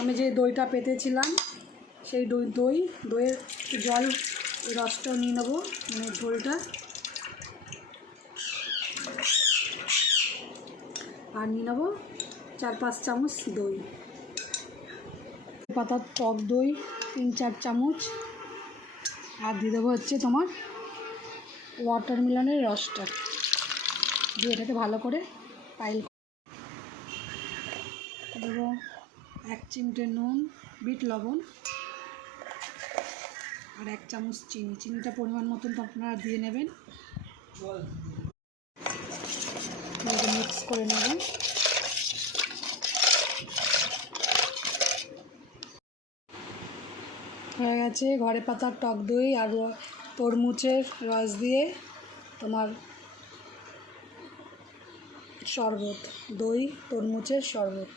আমি যে দইটা পেতেছিলাম সেই দইয়ের জল রসটাও নিয়ে নেবো, মানে ঝোলটা। আর নিয়ে নেবো 4-5 চামচ দই, পাতার টক দই 3-4 চামচ। আর দিয়ে দেবো হচ্ছে তোমার ওয়াটারমেলনের রসটা, দিয়ে এটাকে ভালো করে পাইল দেবো। 1 চিমটে নুন, বিট লবণ, আর 1 চামচ চিনি। চিনিটা পরিমাণ মতন তো আপনারা দিয়ে নেবেন। মিক্স করে নেবেন। হয়ে গেছে ঘরে পাতার টক দই আর তরমুজের রস দিয়ে তোমার শরবত, দই তরমুজের শরবত।